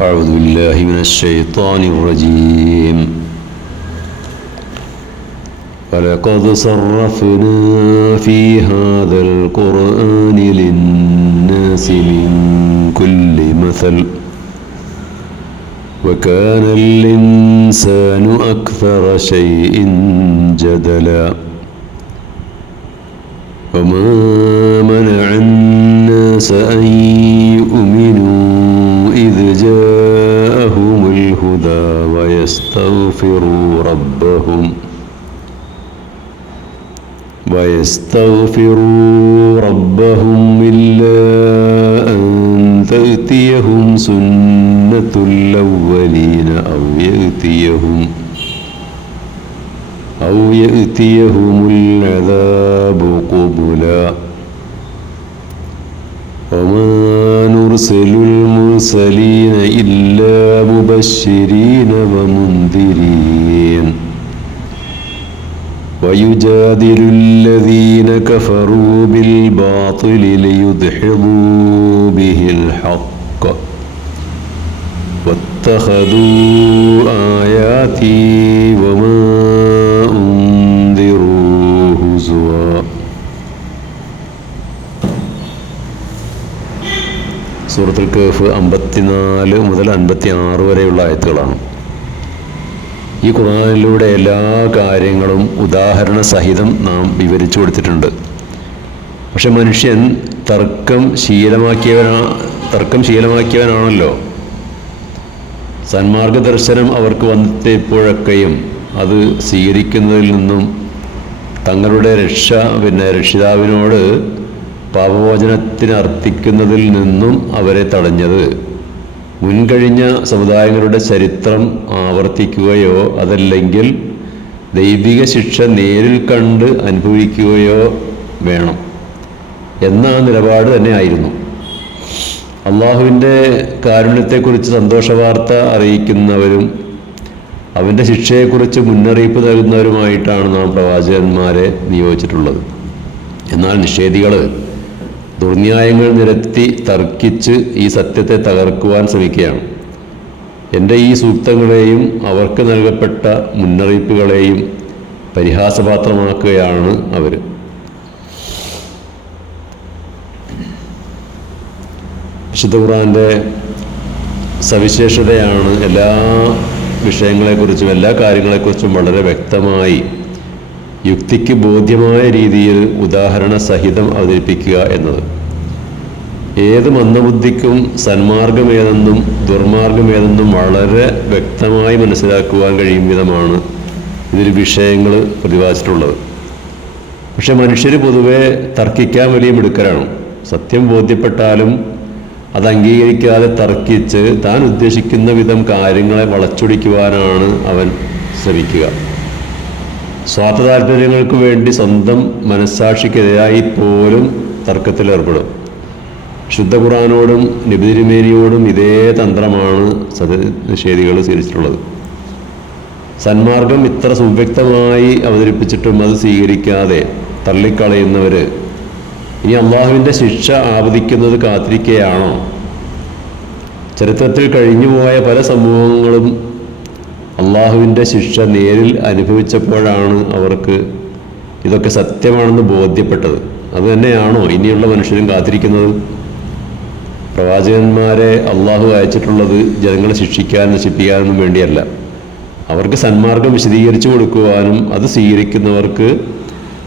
أعوذ بالله من الشيطان الرجيم. ولقد صرفنا في هذا القرآن للناس من كل مثل وكان الإنسان أكثر شيء جدلا. وما منع الناس أن ويستغفروا ربهم. ويستغفروا ربهم إلا أن تأتيهم سنة الأولين أو يأتيهم أو يأتيهم العذاب قبلا. وما نرسل المرسلين إلا مبشرين ومنذرين. ويجادل الذين كفروا بالباطل ليدحضوا به الحق. واتخذوا آياتي وما സൂറത്തുൽ കേഫ് അമ്പത്തിനാല് മുതൽ അൻപത്തി ആറ് വരെയുള്ള ആയത്തുകളാണ്. ഈ ഖുർആനിലൂടെ എല്ലാ കാര്യങ്ങളും ഉദാഹരണ സഹിതം നാം വിവരിച്ചു കൊടുത്തിട്ടുണ്ട്. പക്ഷെ മനുഷ്യൻ തർക്കം ശീലമാക്കിയവനാ തർക്കം ശീലമാക്കിയവനാണല്ലോ. സന്മാർഗ ദർശനം അവർക്ക് വന്നെത്തിയപ്പോഴൊക്കെയും അത് സ്വീകരിക്കുന്നതിൽ നിന്നും തങ്ങളുടെ രക്ഷ പിന്നെ രക്ഷിതാവിനോട് പാപമോചനത്തിന് അർത്ഥിക്കുന്നതിൽ നിന്നും അവരെ തടഞ്ഞത്. മുൻകഴിഞ്ഞ സമുദായങ്ങളുടെ ചരിത്രം ആവർത്തിക്കുകയോ അതല്ലെങ്കിൽ ദൈവിക ശിക്ഷ നേരിൽ കണ്ട് അനുഭവിക്കുകയോ വേണം. എന്ന നിലപാട് തന്നെ ആയിരുന്നു. അള്ളാഹുവിന്റെ കാരുണ്യത്തെക്കുറിച്ച് സന്തോഷവാർത്ത അറിയിക്കുന്നവരും അവന്റെ ശിക്ഷയെക്കുറിച്ച് മുന്നറിയിപ്പ് നൽകുന്നവരുമായിട്ടാണ് നാം പ്രവാചകന്മാരെ നിയോഗിച്ചിട്ടുള്ളത്. എന്നാൽ നിഷേധികൾ ദുർന്യായങ്ങൾ നിരത്തി തർക്കിച്ച് ഈ സത്യത്തെ തകർക്കുവാൻ ശ്രമിക്കുകയാണ്. എന്റെ ഈ സൂക്തങ്ങളെയും അവർക്ക് നൽകപ്പെട്ട മുന്നറിയിപ്പുകളെയും പരിഹാസപാത്രമാക്കുകയാണ് അവർ വിശുദ്ധ ഖുറാന്റെ സവിശേഷതയാണ് എല്ലാ വിഷയങ്ങളെക്കുറിച്ചും എല്ലാ കാര്യങ്ങളെക്കുറിച്ചും വളരെ വ്യക്തമായി യുക്തിക്ക് ബോധ്യമായ രീതിയിൽ ഉദാഹരണ സഹിതം അവതരിപ്പിക്കുക എന്നത്. ഏത് മന്ദബുദ്ധിക്കും സന്മാർഗമേതെന്നും ദുർമാർഗമേതെന്നും വളരെ വ്യക്തമായി മനസ്സിലാക്കുവാൻ കഴിയും വിധമാണ് ഇതിൽ വിഷയങ്ങൾ പ്രതിപാദിച്ചിട്ടുള്ളത്. പക്ഷെ മനുഷ്യർ പൊതുവെ തർക്കിക്കാൻ വലിയ മിടുക്കരാണ്. സത്യം ബോധ്യപ്പെട്ടാലും അത് അംഗീകരിക്കാതെ തർക്കിച്ച് താൻ ഉദ്ദേശിക്കുന്ന വിധം കാര്യങ്ങളെ വളച്ചൊടിക്കുവാനാണ് അവൻ ശ്രമിക്കുക. സ്വാർത്ഥ താല്പര്യങ്ങൾക്ക് വേണ്ടി സ്വന്തം മനസ്സാക്ഷിക്കെതിരായി പോലും തർക്കത്തിലേർപ്പെടും ശുദ്ധ ഖുറാനോടും നിബിതിരുമേനിയോടും ഇതേ തന്ത്രമാണ് സത്യനിഷേധികൾ സ്വീകരിച്ചിട്ടുള്ളത്. സന്മാർഗം ഇത്ര സുവ്യക്തമായി അവതരിപ്പിച്ചിട്ടും അത് സ്വീകരിക്കാതെ തള്ളിക്കളയുന്നവർ ഇനി അള്ളാഹുവിന്റെ ശിക്ഷ ആവദിക്കുന്നത് കാത്തിരിക്കുകയാണോ ചരിത്രത്തിൽ കഴിഞ്ഞുപോയ പല സമൂഹങ്ങളും അള്ളാഹുവിന്റെ ശിക്ഷ നേരിൽ അനുഭവിച്ചപ്പോഴാണ് അവർക്ക് ഇതൊക്കെ സത്യമാണെന്ന് ബോധ്യപ്പെട്ടത്. അത് തന്നെയാണോ ഇനിയുള്ള മനുഷ്യരും കാത്തിരിക്കുന്നത്? പ്രവാചകന്മാരെ അള്ളാഹു അയച്ചിട്ടുള്ളത് ജനങ്ങളെ ശിക്ഷിക്കാൻ നശിപ്പിക്കാനൊന്നും വേണ്ടിയല്ല. അവർക്ക് സന്മാർഗം വിശദീകരിച്ചു കൊടുക്കുവാനും അത് സ്വീകരിക്കുന്നവർക്ക്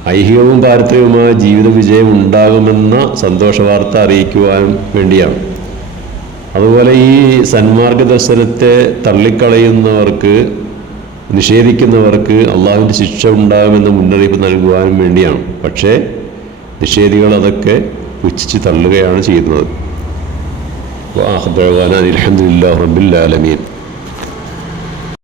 ഐഹികവും പാരത്രികവുമായ ജീവിത വിജയം ഉണ്ടാകുമെന്ന സന്തോഷവാർത്ത അറിയിക്കുവാനും വേണ്ടിയാണ്. അതുപോലെ ഈ സന്മാർഗ ദർശനത്തെ തള്ളിക്കളയുന്നവർക്ക് നിഷേധിക്കുന്നവർക്ക് അള്ളാഹുവിന്റെ ശിക്ഷ ഉണ്ടാകുമെന്ന മുന്നറിയിപ്പ് നൽകുവാനും വേണ്ടിയാണ്. പക്ഷേ നിഷേധികൾ അതൊക്കെ പുച്ഛിച്ച് തള്ളുകയാണ് ചെയ്യുന്നത്. അലഹമുല്ലാ റബ്ബില്ലാലമീൻ